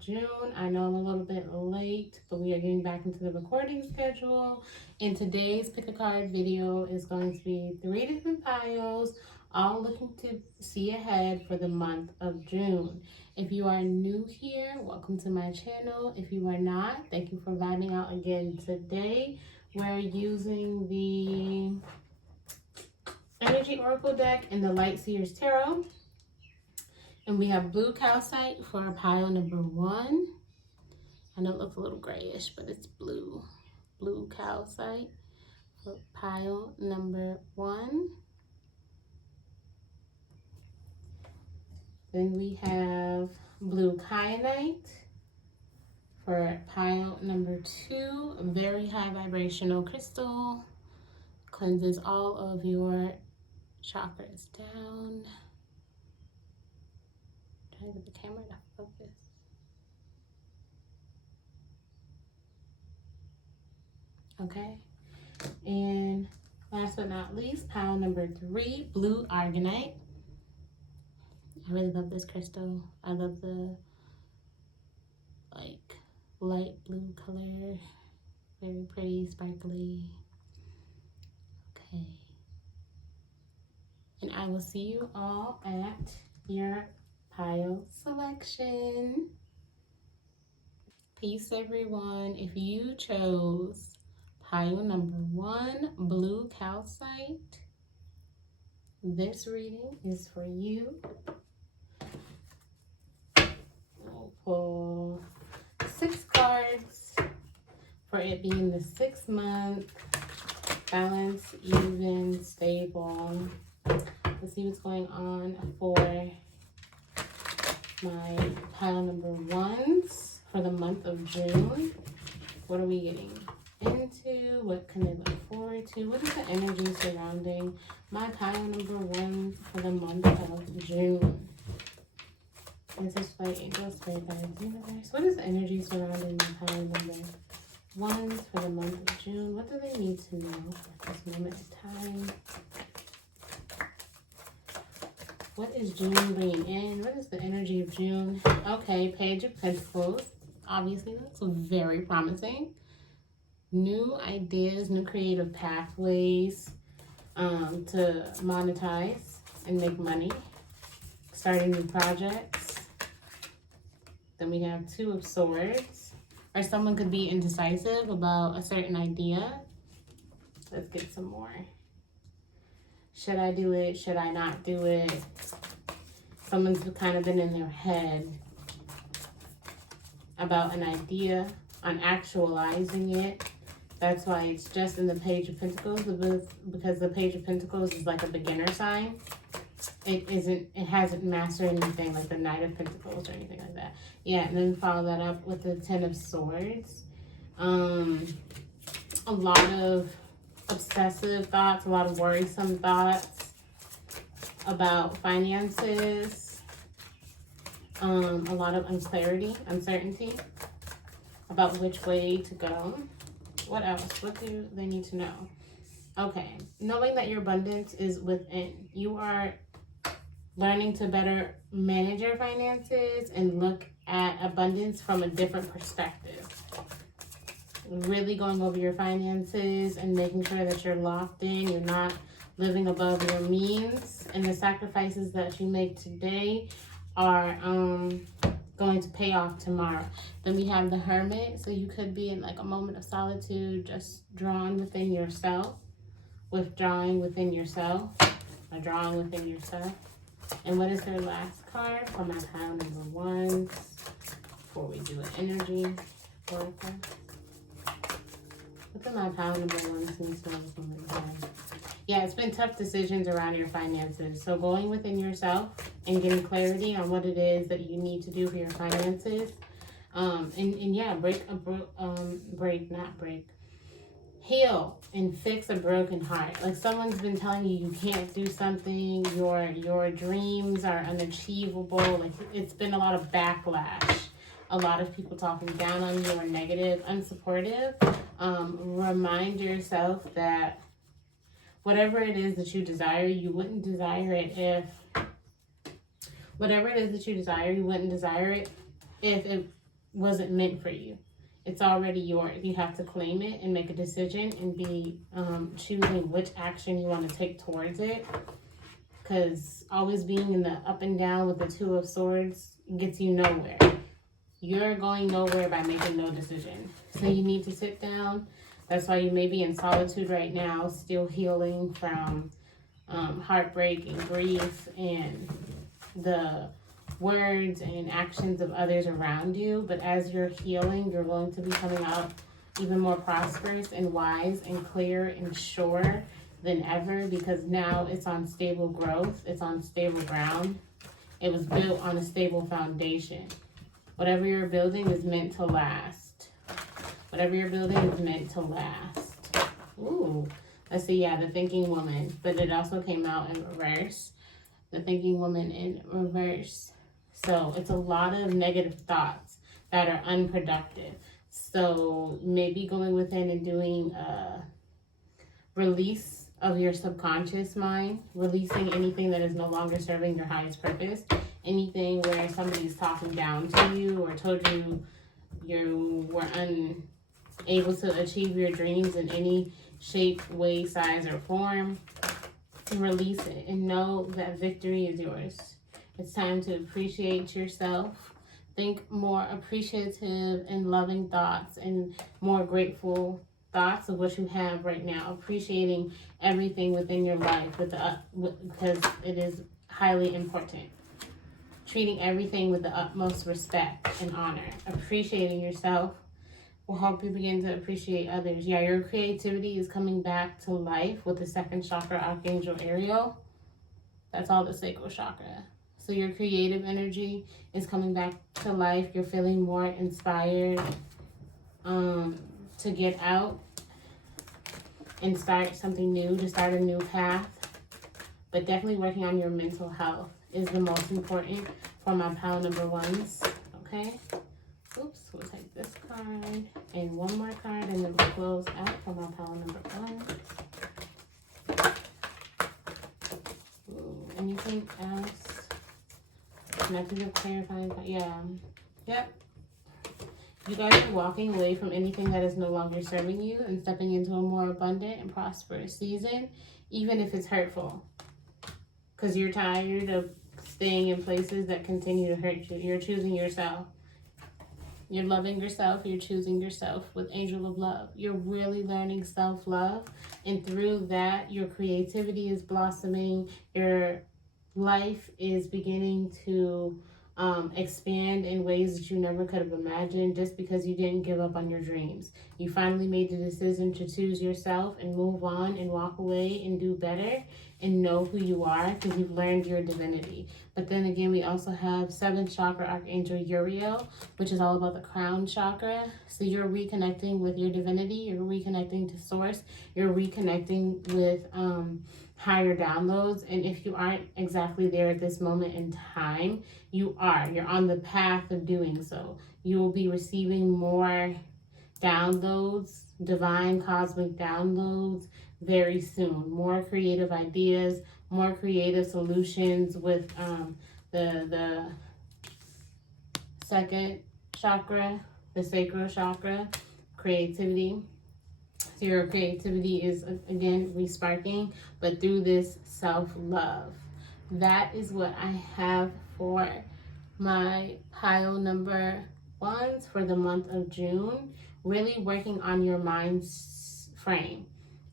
June. I know I'm a little bit late, but we are getting back into the recording schedule. And today's pick a card video is going to be 3 different piles, all looking to see ahead for the month of June. If you are new here, welcome to my channel. If you are not, thank you for vibing out again today. We're using the Energy Oracle deck and the Light Seers Tarot. And we have blue calcite for pile number 1. I know it looks a little grayish, but it's blue. Blue calcite for pile number 1. Then we have blue kyanite for pile number 2. A very high vibrational crystal. Cleanses all of your chakras down. Trying to get the camera to focus. Okay, and last but not least, pile number 3, blue argonite. I really love this crystal. I love the like light blue color, very pretty, sparkly. Okay, and I will see you all at your pile selection. Peace, everyone. If you chose pile number 1, blue calcite, this reading is for you. We'll pull 6 cards for it being the 6th month, balance, even, stable. Let's see what's going on for my pile number 1s for the month of June. What are we getting into? What can they look forward to? What is the energy surrounding my pile number 1 for the month of June? Ancestors, Flight, Angels, Spirit Guides, Universe. What is the energy surrounding my pile number 1s for the month of June? What do they need to know at this moment of time? What is June bringing in? What is the energy of June? Okay, Page of Pentacles. Obviously, that's very promising. New ideas, new creative pathways to monetize and make money. Starting new projects. Then we have 2 of Swords. Or someone could be indecisive about a certain idea. Let's get some more. Should I do it? Should I not do it? Someone's kind of been in their head about an idea, on actualizing it. That's why it's just in the Page of Pentacles, because the Page of Pentacles is like a beginner sign. It hasn't mastered anything like the Knight of Pentacles or anything like that. Yeah, and then follow that up with the 10 of Swords. A lot of obsessive thoughts, a lot of worrisome thoughts about finances, a lot of unclarity, uncertainty about which way to go. What else? What do they need to know? Okay, knowing that your abundance is within. You are learning to better manage your finances and look at abundance from a different perspective. Really going over your finances and making sure that you're locked in, you're not living above your means, and the sacrifices that you make today are going to pay off tomorrow. Then we have the Hermit, so you could be in like a moment of solitude, just drawn within yourself, withdrawing within yourself, or drawing within yourself. And what is their last card for my pile number 1 before we do an energy oracle? Look at my pile number 1. Yeah, it's been tough decisions around your finances. So going within yourself and getting clarity on what it is that you need to do for your finances. And yeah, heal and fix a broken heart. Like someone's been telling you you can't do something, your dreams are unachievable. Like it's been a lot of backlash. A lot of people talking down on you or negative, unsupportive. Remind yourself that whatever it is that you desire, you wouldn't desire it if it wasn't meant for you. It's already yours. You have to claim it and make a decision and be choosing which action you want to take towards it. Because always being in the up and down with the Two of Swords gets you nowhere. You're going nowhere by making no decision. So you need to sit down. That's why you may be in solitude right now, still healing from heartbreak and grief and the words and actions of others around you. But as you're healing, you're going to be coming out even more prosperous and wise and clear and sure than ever, because now it's on stable growth. It's on stable ground. It was built on a stable foundation. Whatever you're building is meant to last. Whatever you're building is meant to last. Ooh, let's see. Yeah, the Thinking Woman, but it also came out in reverse. The Thinking Woman in reverse. So it's a lot of negative thoughts that are unproductive. So maybe going within and doing a release of your subconscious mind, releasing anything that is no longer serving your highest purpose, anything where somebody's talking down to you or told you you were unable to achieve your dreams in any shape, way, size, or form. Release it and know that victory is yours. It's time to appreciate yourself. Think more appreciative and loving thoughts and more grateful thoughts of what you have right now. Appreciating everything within your life because it is highly important. Treating everything with the utmost respect and honor. Appreciating yourself will help you begin to appreciate others. Yeah, your creativity is coming back to life with the second chakra, Archangel Ariel. That's all the sacral chakra. So your creative energy is coming back to life. You're feeling more inspired to get out and start something new, to start a new path. But definitely working on your mental health is the most important for my pile number ones. Okay? Oops, we'll take this card and one more card and then we'll close out for my pile number one. Ooh, anything else? Message of clarifying. Yeah. Yep. You guys are walking away from anything that is no longer serving you and stepping into a more abundant and prosperous season, even if it's hurtful. Because you're tired of staying in places that continue to hurt you. You're choosing yourself. You're loving yourself. You're choosing yourself with Angel of Love. You're really learning self-love. And through that, your creativity is blossoming. Your life is beginning to expand in ways that you never could have imagined, just because you didn't give up on your dreams. You finally made the decision to choose yourself and move on and walk away and do better and know who you are, because you've learned your divinity. But then again, we also have 7th chakra, Archangel Uriel, which is all about the crown chakra. So you're reconnecting with your divinity. You're reconnecting to source. You're reconnecting with higher downloads. And if you aren't exactly there at this moment in time, you are. You're on the path of doing so. You will be receiving more downloads, divine cosmic downloads, very soon. More creative ideas, more creative solutions with the second chakra, the sacral chakra, creativity. So your creativity is, again, resparking, but through this self-love. That is what I have for my pile number ones for the month of June. Really working on your mind frame.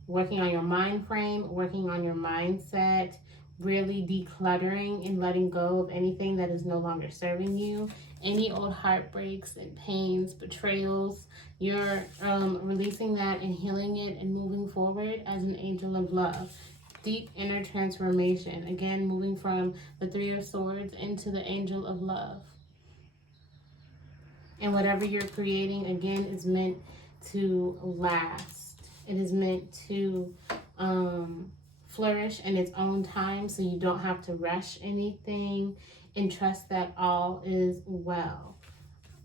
Working on your mind frame, working on your mindset, really decluttering and letting go of anything that is no longer serving you. Any old heartbreaks and pains, betrayals, you're releasing that and healing it and moving forward as an angel of love. Deep inner transformation. Again, moving from the 3 of Swords into the angel of love. And whatever you're creating, again, is meant to last. It is meant to flourish in its own time, so you don't have to rush anything, and trust that all is well.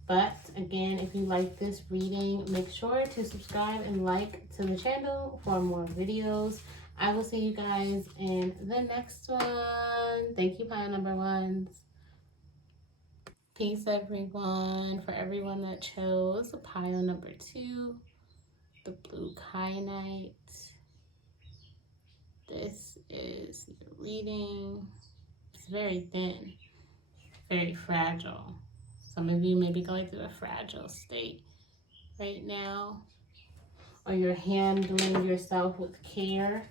But again, if you like this reading, make sure to subscribe and like to the channel for more videos. I will see you guys in the next one. Thank you, pile number ones. Peace, everyone. For everyone that chose pile number 2, the blue kyanite. This is your reading. It's very thin, very fragile. Some of you may be going through a fragile state right now, or you're handling yourself with care,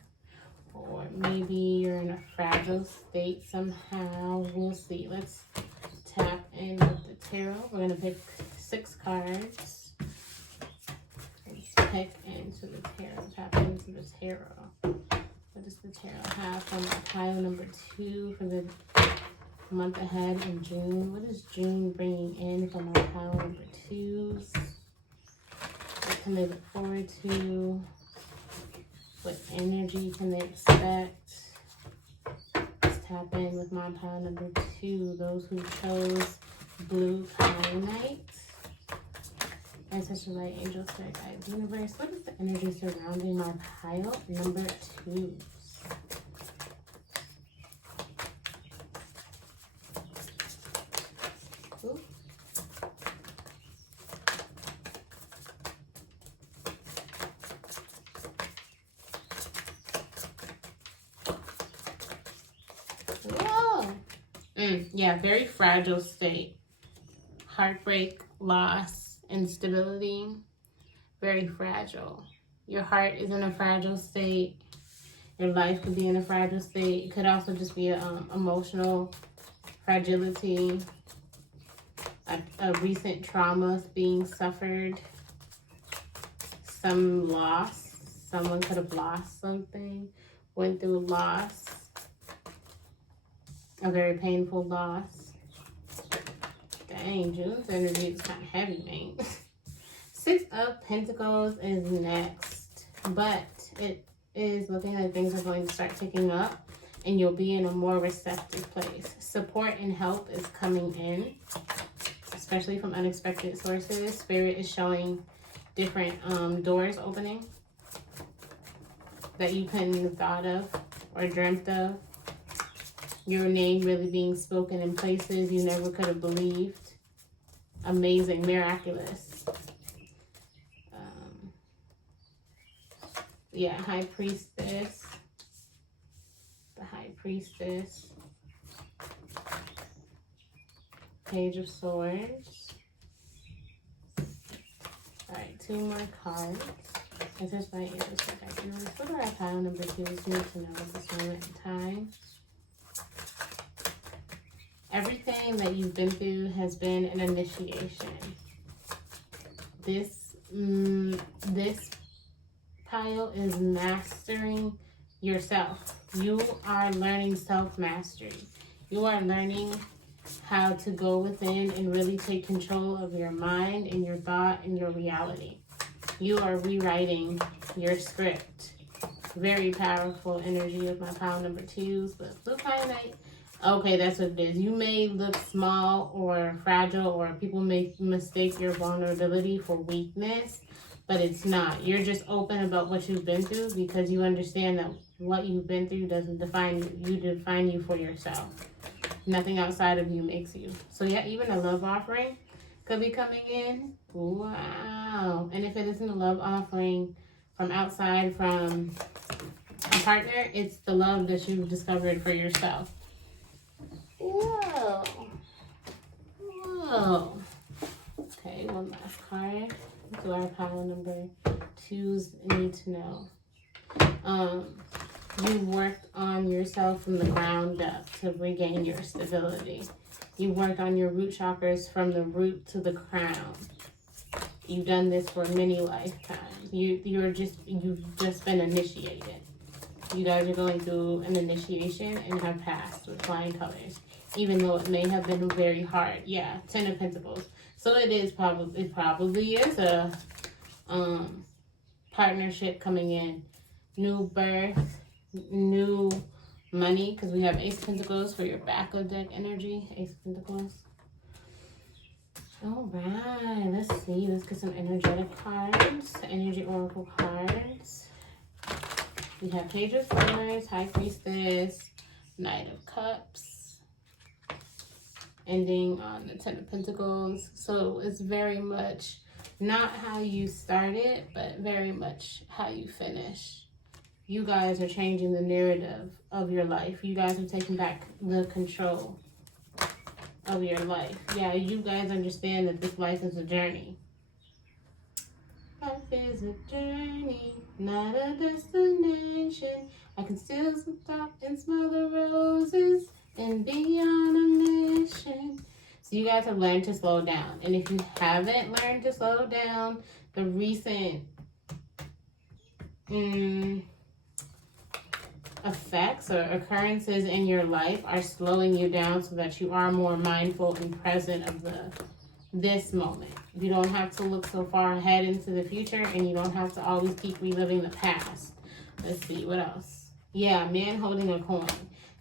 or maybe you're in a fragile state somehow. We'll see. Let's tap in with the tarot. We're going to pick 6 cards. Let's pick into the tarot. Tap into the tarot. What does the tarot have for my pile number 2 for the month ahead in June? What is June bringing in for my pile number 2s? What can they look forward to? What energy can they expect? Let's tap in with my pile number 2. Those who chose blue kyanite. Ancestral light, angel, spirit guides, universe. What is the energy surrounding my pile number 2? Ooh. Whoa. Yeah, very fragile state. Heartbreak, loss, instability, very fragile. Your heart is in a fragile state. Your life could be in a fragile state. It could also just be emotional fragility, a recent trauma being suffered, some loss. Someone could have lost something, went through loss, a very painful loss. Dang, June's energy is kind of heavy, man. 6 of Pentacles is next, but it is looking like things are going to start picking up and you'll be in a more receptive place. Support and help is coming in, especially from unexpected sources. Spirit is showing different doors opening that you couldn't have thought of or dreamt of. Your name really being spoken in places you never could have believed. Amazing, miraculous. Yeah, High Priestess. The High Priestess. Page of Swords. Alright, 2 more cards. This is my answer. What do our pile number 2s need to know at this moment in time? Everything that you've been through has been an initiation. This pile is mastering yourself. You are learning self-mastery. You are learning how to go within and really take control of your mind and your thought and your reality. You are rewriting your script. Very powerful energy of my pile number 2s, but blue kyanite. Okay, that's what it is. You may look small or fragile, or people may mistake your vulnerability for weakness, but it's not. You're just open about what you've been through because you understand that what you've been through doesn't define you. You define you for yourself. Nothing outside of you makes you. So yeah, even a love offering could be coming in. Wow. And if it isn't a love offering from outside, from a partner, it's the love that you've discovered for yourself. Whoa. Whoa. Okay, one last card. Do our pile number 2s need to know? You worked on yourself from the ground up to regain your stability. You worked on your root chakras from the root to the crown. You've done this for many lifetimes. You've just been initiated. You guys are going through an initiation and have passed with flying colors, even though it may have been very hard. Yeah, 10 of Pentacles. So it probably is a partnership coming in. New birth, new money, because we have Ace of Pentacles for your back of deck energy. Ace of Pentacles. All right, let's see. Let's get some energetic cards, energy oracle cards. We have Page of Swords, High Priestess, Knight of Cups, ending on the Ten of Pentacles. So it's very much not how you started, but very much how you finish. You guys are changing the narrative of your life. You guys are taking back the control of your life. Yeah, you guys understand that this life is a journey. Life is a journey, not a destination. I can still stop and smell the roses and be on a mission. So you guys have learned to slow down. And if you haven't learned to slow down, the recent effects or occurrences in your life are slowing you down so that you are more mindful and present of this moment. You don't have to look so far ahead into the future, and you don't have to always keep reliving the past. Let's see, what else? Yeah, man holding a coin.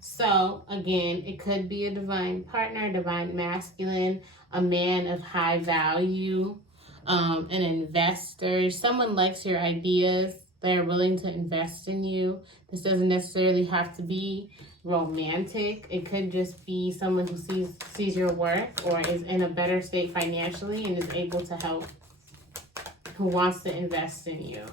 So, again, it could be a divine partner, divine masculine, a man of high value, an investor. Someone likes your ideas. They're willing to invest in you. This doesn't necessarily have to be romantic. It could just be someone who sees your work or is in a better state financially and is able to help, who wants to invest in you.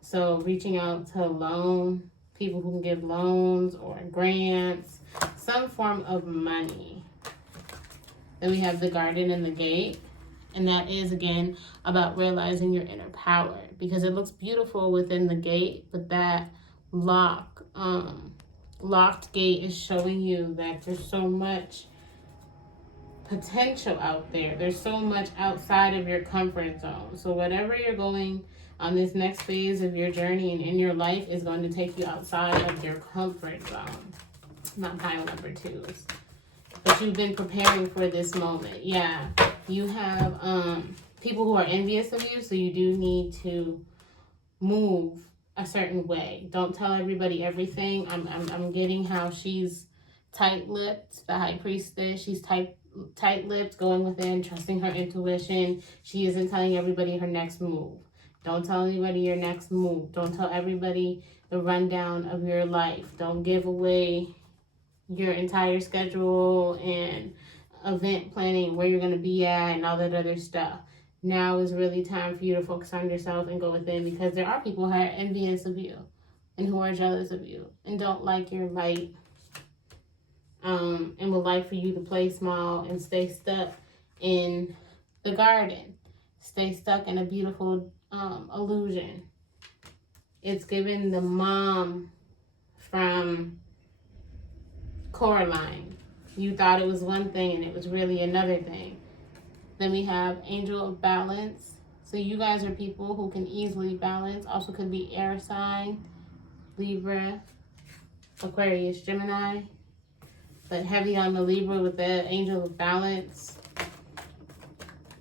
So reaching out to loan, people who can give loans or grants, some form of money. Then we have the garden and the gate. And that is, again, about realizing your inner power, because it looks beautiful within the gate, but that locked gate is showing you that there's so much potential out there. There's so much outside of your comfort zone. So whatever you're going on this next phase of your journey and in your life is going to take you outside of your comfort zone. Not pile number twos. But you've been preparing for this moment. Yeah. You have people who are envious of you, so you do need to move a certain way. Don't tell everybody everything. I'm getting how she's tight-lipped, the high priestess. She's tight-lipped, going within, trusting her intuition. She isn't telling everybody her next move. Don't tell anybody your next move. Don't tell everybody the rundown of your life. Don't give away your entire schedule and event planning, where you're going to be at and all that other stuff. Now is really time for you to focus on yourself and go within, because there are people who are envious of you and who are jealous of you and don't like your light, and would like for you to play small and stay stuck in the garden, stay stuck in a beautiful illusion. It's given the mom from Coraline. You thought it was one thing and it was really another thing. Then we have Angel of Balance. So you guys are people who can easily balance. Also could be air sign, Libra, Aquarius, Gemini. But heavy on the Libra with the Angel of Balance.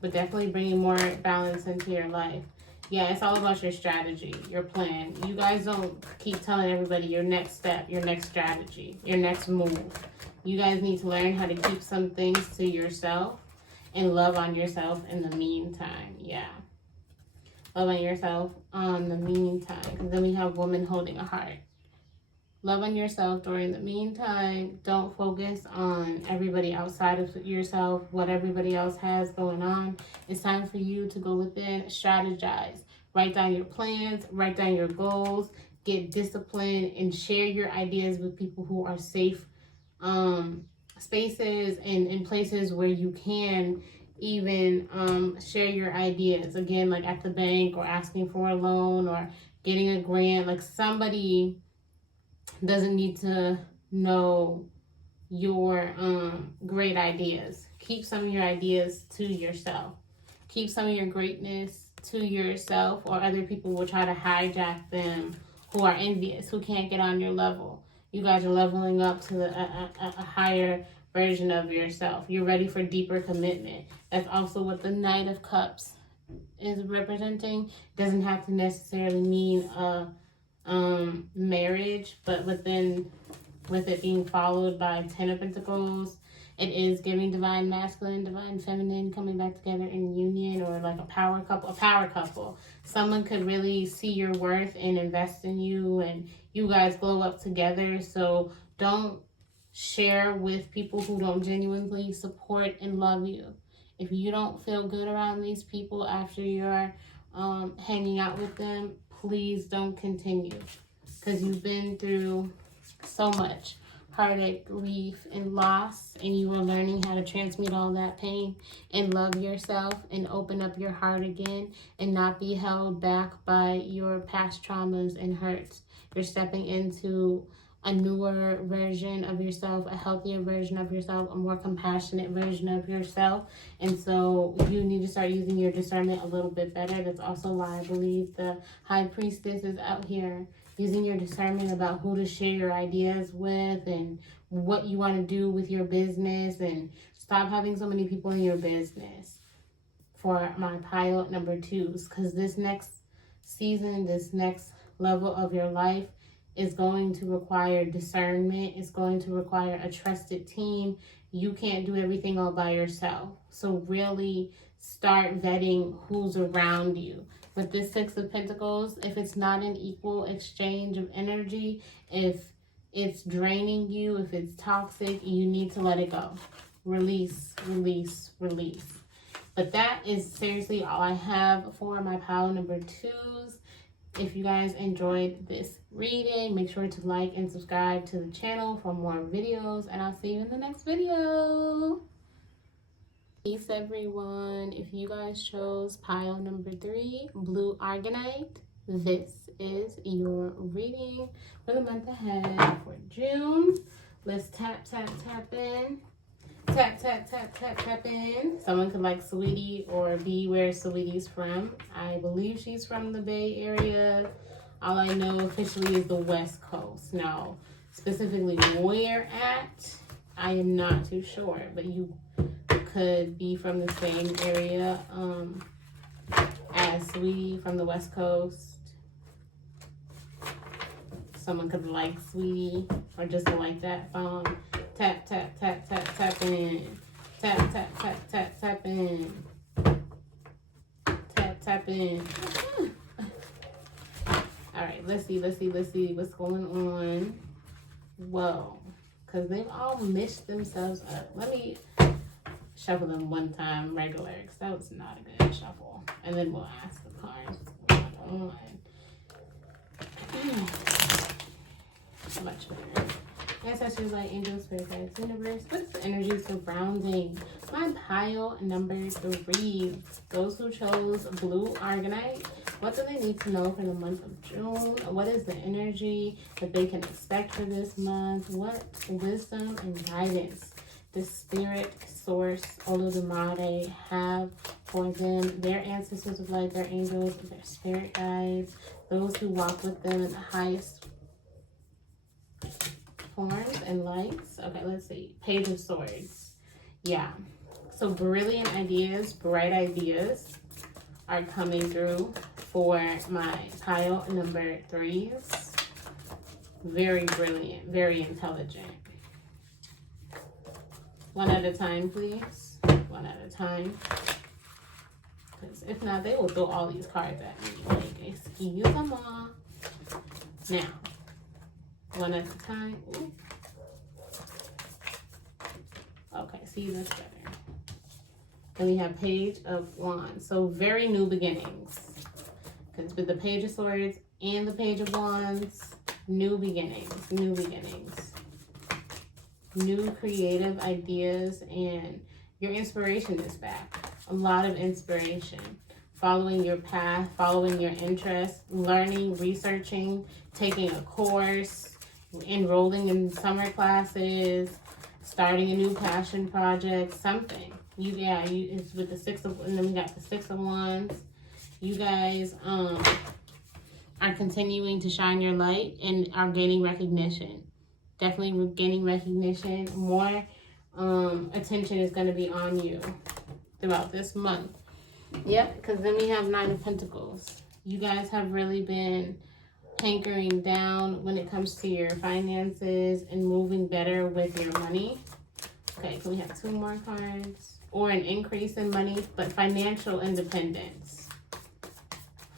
But definitely bringing more balance into your life. Yeah, it's all about your strategy, your plan. You guys don't keep telling everybody your next step, your next strategy, your next move. You guys need to learn how to keep some things to yourself and love on yourself in the meantime. Yeah. Love on yourself on the meantime. Because then we have woman holding a heart. Love on yourself during the meantime. Don't focus on everybody outside of yourself, what everybody else has going on. It's time for you to go within, strategize. Write down your plans, write down your goals, get disciplined, and share your ideas with people who are safe spaces and places where you can even share your ideas. Again, like at the bank or asking for a loan or getting a grant. Like, somebody doesn't need to know your great ideas. Keep some of your ideas to yourself. Keep some of your greatness to yourself, or other people will try to hijack them who are envious, who can't get on your level. You guys are leveling up to a higher version of yourself. You're ready for deeper commitment. That's also what the Knight of Cups is representing. Doesn't have to necessarily mean a marriage, but with it being followed by Ten of Pentacles, it is giving divine masculine, divine feminine coming back together in union, or like a power couple. Someone could really see your worth and invest in you, and you guys glow up together. So don't share with people who don't genuinely support and love you. If you don't feel good around these people after you're hanging out with them, please don't continue, because you've been through so much heartache, grief, and loss, and you are learning how to transmute all that pain and love yourself and open up your heart again and not be held back by your past traumas and hurts. You're stepping into a newer version of yourself, a healthier version of yourself, a more compassionate version of yourself. And so you need to start using your discernment a little bit better. That's also why I believe the High Priestess is out here using your discernment about who to share your ideas with and what you want to do with your business, and stop having so many people in your business for my pile number 2s, because this next season, this next level of your life is going to require discernment. It's going to require a trusted team. You can't do everything all by yourself. So really start vetting who's around you. With this Six of Pentacles, if it's not an equal exchange of energy, if it's draining you, if it's toxic, you need to let it go. Release, release, release. But that is seriously all I have for my pile number 2s. If you guys enjoyed this reading, make sure to like and subscribe to the channel for more videos, and I'll see you in the next video. Peace, everyone. If you guys chose pile number 3, Blue Argonite, this is your reading for the month ahead for June. Let's tap, tap, tap in. Tap, tap, tap, tap, tap in. Someone could like Sweetie or be where Sweetie's from. I believe she's from the Bay Area. All I know officially is the West Coast. Now, specifically where at, I am not too sure, but you could be from the same area as Sweetie from the West Coast. Someone could like Sweetie or just like that song. Tap, tap, tap, tap, tap in. Tap, tap, tap, tap, tap in. Tap, tap in. All right, let's see what's going on. Whoa, because they've all mixed themselves up. Let me shuffle them one time regular, because that was not a good shuffle. And then we'll ask the cards what's going on. Much better. Ancestors, light, angels, spirit guides, universe. What's the energy surrounding my pile number 3? Those who chose Blue Argonite, what do they need to know for the month of June? What is the energy that they can expect for this month? What wisdom and guidance the spirit source Olodumare have for them, their ancestors of light, their angels, their spirit guides, those who walk with them in the highest forms and lights. Okay, let's see. Page of Swords. Yeah. So brilliant ideas, bright ideas are coming through for my pile number 3s. Very brilliant, very intelligent. One at a time, please. One at a time. Because if not, they will throw all these cards at me. Like, excuse them all. Now, one at a time. Ooh. Okay, see, that's better. Then we have Page of Wands. So very new beginnings. Because with the Page of Swords and the Page of Wands, new beginnings, new beginnings. New creative ideas, and your inspiration is back. A lot of inspiration. Following your path, following your interests, learning, researching, taking a course, enrolling in summer classes, starting a new passion project, something. It's with the 6 of, and then we got the 6 of Wands. You guys are continuing to shine your light and are gaining recognition. Definitely gaining recognition. More attention is going to be on you throughout this month. Yep, because then we have 9 of Pentacles. You guys have really been hankering down when it comes to your finances and moving better with your money. Okay, so we have 2 more cards. Or an increase in money, but financial independence.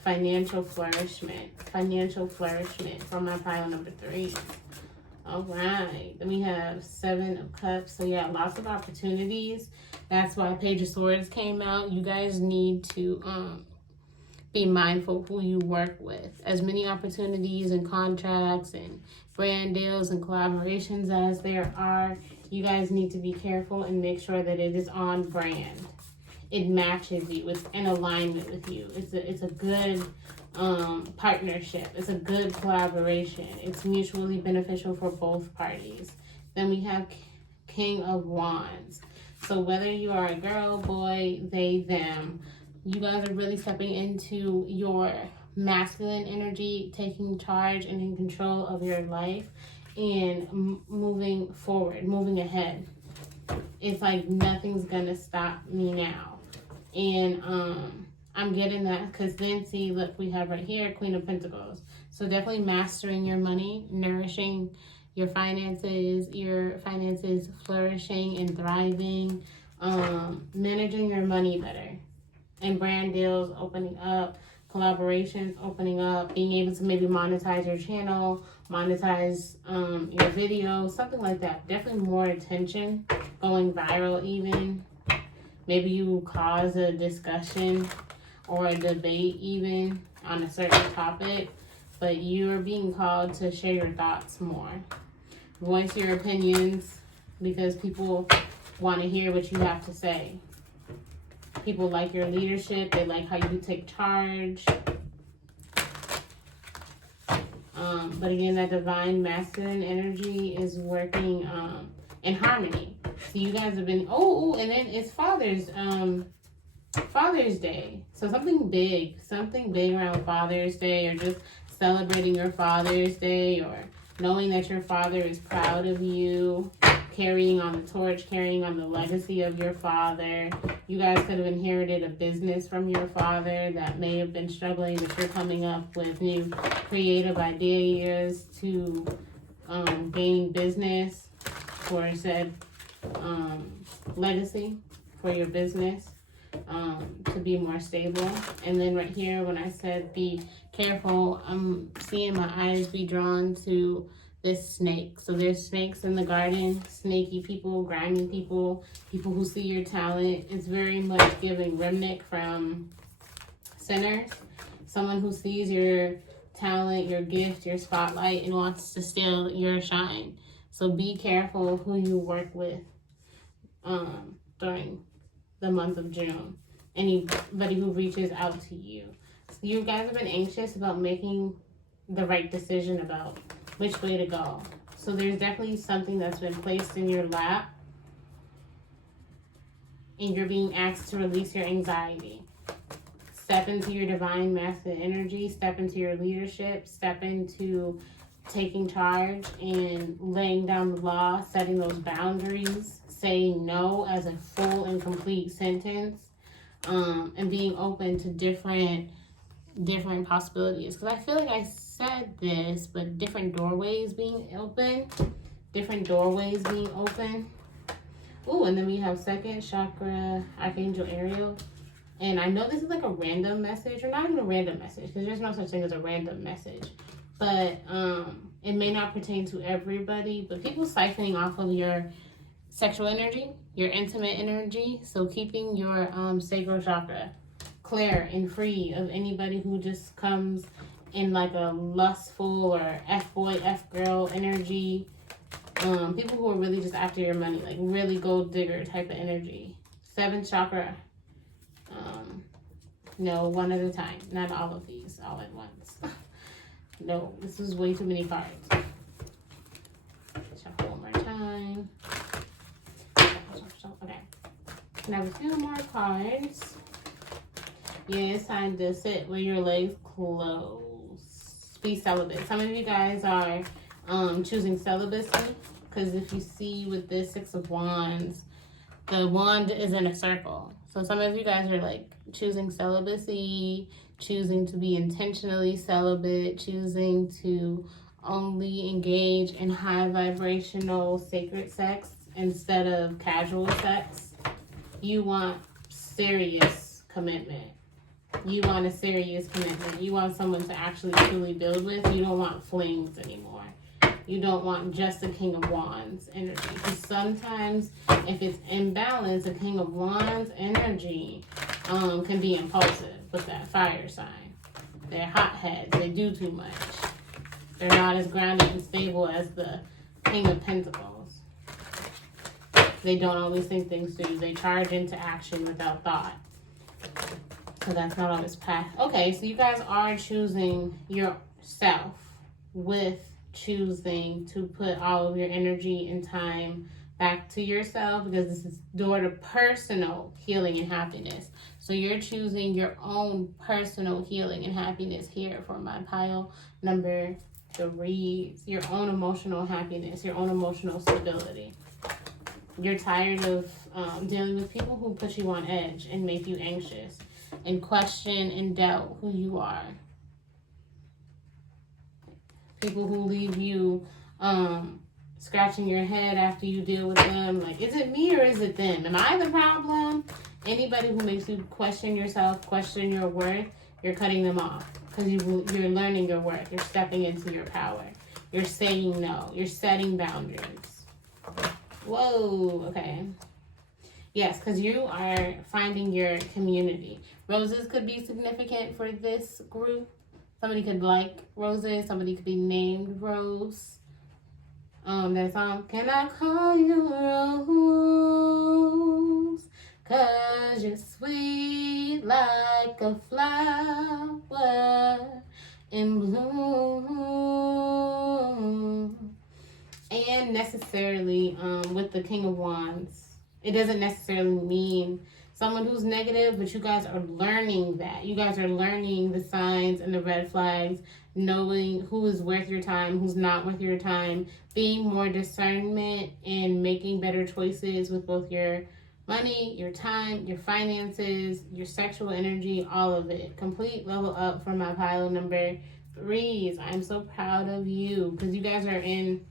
Financial flourishment. Financial flourishment for my pile number 3. All right. Then we have 7 of Cups. So yeah, lots of opportunities. That's why Page of Swords came out. You guys need to be mindful of who you work with. As many opportunities and contracts and brand deals and collaborations as there are, you guys need to be careful and make sure that it is on brand. It matches you. It's in alignment with you. It's a good partnership. It's a good collaboration. It's mutually beneficial for both parties. Then we have King of Wands. So whether you are a girl, boy, they, them, you guys are really stepping into your masculine energy, taking charge and in control of your life and moving forward, moving ahead. It's like nothing's gonna stop me now. And I'm getting that because then see, look, we have right here Queen of Pentacles. So definitely mastering your money, nourishing your finances flourishing and thriving, managing your money better, and brand deals opening up, collaborations opening up, being able to maybe monetize your channel, monetize your video, something like that. Definitely more attention, going viral even. Maybe you cause a discussion or a debate even on a certain topic, but you're being called to share your thoughts more. Voice your opinions because people want to hear what you have to say. People like your leadership. They like how you take charge. But again, that divine masculine energy is working in harmony. So you guys have been, and then it's Father's Day. So something big around Father's Day, or just celebrating your Father's Day, or knowing that your father is proud of you, carrying on the torch, carrying on the legacy of your father. You guys could have inherited a business from your father that may have been struggling, but you're coming up with new creative ideas to gain business for said legacy for your business to be more stable. And then right here, when I said be careful, I'm seeing my eyes be drawn to this snake. So there's snakes in the garden, snaky people, grimy people, people who see your talent. It's very much giving Remnick from Sinners. Someone who sees your talent, your gift, your spotlight, and wants to steal your shine. So be careful who you work with during the month of June. Anybody who reaches out to you. So you guys have been anxious about making the right decision about which way to go. So there's definitely something that's been placed in your lap and you're being asked to release your anxiety. Step into your divine masculine energy, step into your leadership, step into taking charge and laying down the law, setting those boundaries, saying no as a full and complete sentence, and being open to different possibilities. Because I feel like I said this, but different doorways being open. Ooh, and then we have second chakra, Archangel Ariel. And I know this is like a random message, or not even a random message, because there's no such thing as a random message. But it may not pertain to everybody, but people siphoning off of your sexual energy, your intimate energy. So keeping your sacral chakra clear and free of anybody who just comes in like a lustful or F-boy, F-girl energy. People who are really just after your money, like really gold digger type of energy. 7th chakra. No, one at a time. Not all of these all at once. No, this is way too many cards. Shuffle one more time. Okay. Now a few more cards. Yeah, it's time to sit with your legs closed. Be celibate. Some of you guys are choosing celibacy, because if you see with this 6 of Wands, the wand is in a circle. So some of you guys are like choosing celibacy, choosing to be intentionally celibate, choosing to only engage in high vibrational sacred sex instead of casual sex. You want serious commitment. You want a serious commitment. You want someone to actually truly build with. You don't want flings anymore. You don't want just the King of Wands energy. Because sometimes if it's imbalanced, the King of Wands energy can be impulsive with that fire sign. They're hotheads. They do too much. They're not as grounded and stable as the King of Pentacles. They don't always think things through. They charge into action without thought. So that's not always path. Okay, so you guys are choosing yourself with choosing to put all of your energy and time back to yourself, because this is door to personal healing and happiness. So you're choosing your own personal healing and happiness here for my pile number 3. Your own emotional happiness, your own emotional stability. You're tired of dealing with people who put you on edge and make you anxious and question and doubt who you are. People who leave you scratching your head after you deal with them. Like, is it me or is it them? Am I the problem? Anybody who makes you question yourself, question your worth, you're cutting them off. Because you're learning your worth. You're stepping into your power. You're saying no. You're setting boundaries. Whoa, okay. Yes, because you are finding your community. Roses could be significant for this group. Somebody could like roses. Somebody could be named Rose. That song, can I call you Rose? 'Cause you're sweet like a flower in bloom. And necessarily, with the King of Wands, it doesn't necessarily mean someone who's negative, but you guys are learning that. You guys are learning the signs and the red flags, knowing who is worth your time, who's not worth your time, being more discernment and making better choices with both your money, your time, your finances, your sexual energy, all of it. Complete level up for my pile number 3s. I'm so proud of you because you guys are in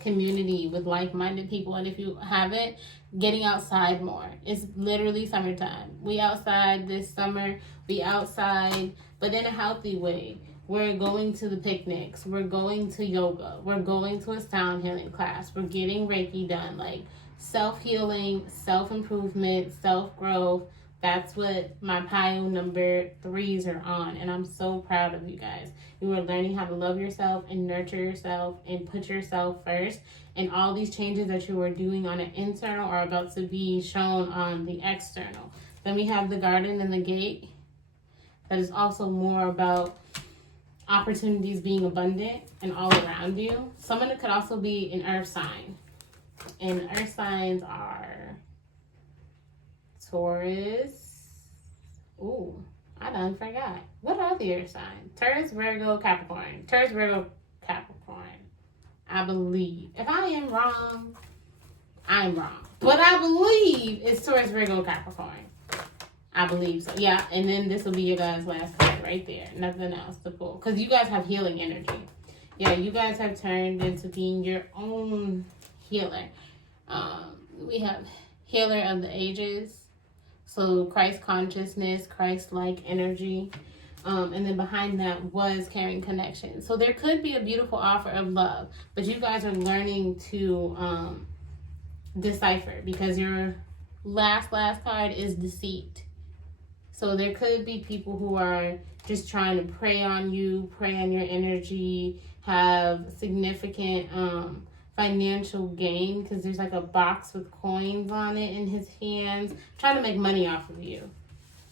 community with like-minded people, and if you haven't, getting outside more. It's literally summertime. We outside this summer, we outside, but in a healthy way. We're going to the picnics, we're going to yoga, we're going to a sound healing class, we're getting Reiki done, like self-healing, self-improvement, self-growth. That's what my pile number 3s are on, and I'm so proud of you guys. You are learning how to love yourself and nurture yourself and put yourself first, and all these changes that you are doing on an internal are about to be shown on the external. Then we have the garden and the gate. That is also more about opportunities being abundant and all around you. Someone could also be an earth sign, and earth signs are Taurus. Ooh, I done forgot. What are the earth signs? Taurus, Virgo, Capricorn. Taurus, Virgo, Capricorn. I believe. If I am wrong, I'm wrong. But I believe it's Taurus, Virgo, Capricorn. I believe so. Yeah, and then this will be your guys' last card right there. Nothing else to pull. Because you guys have healing energy. Yeah, you guys have turned into being your own healer. We have healer of the ages. So Christ consciousness, Christ-like energy. And then behind that was caring connection. So there could be a beautiful offer of love. But you guys are learning to decipher. Because your last card is deceit. So there could be people who are just trying to prey on you, prey on your energy, have significant financial gain, because there's like a box with coins on it in his hands, trying to make money off of you.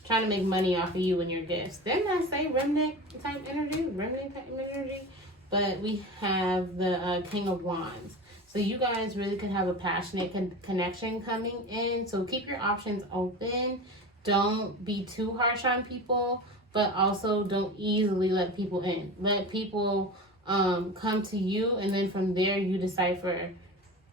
Trying to make money off of you and your gifts. Didn't I say remnant type energy? Remnant type energy? But we have the King of Wands. So you guys really could have a passionate connection coming in. So keep your options open. Don't be too harsh on people, but also don't easily let people in. Let people come to you, and then from there you decipher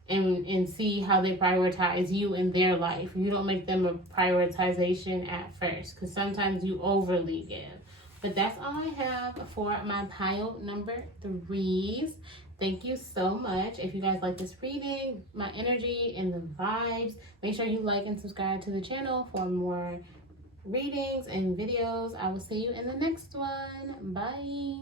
and see how they prioritize you in their life. You don't make them a prioritization at first, because sometimes you overly give. But that's all I have for my pile number 3s. Thank you so much. If you guys like this reading, my energy and the vibes, make sure you like and subscribe to the channel for more readings and videos. I will see you in the next one. Bye.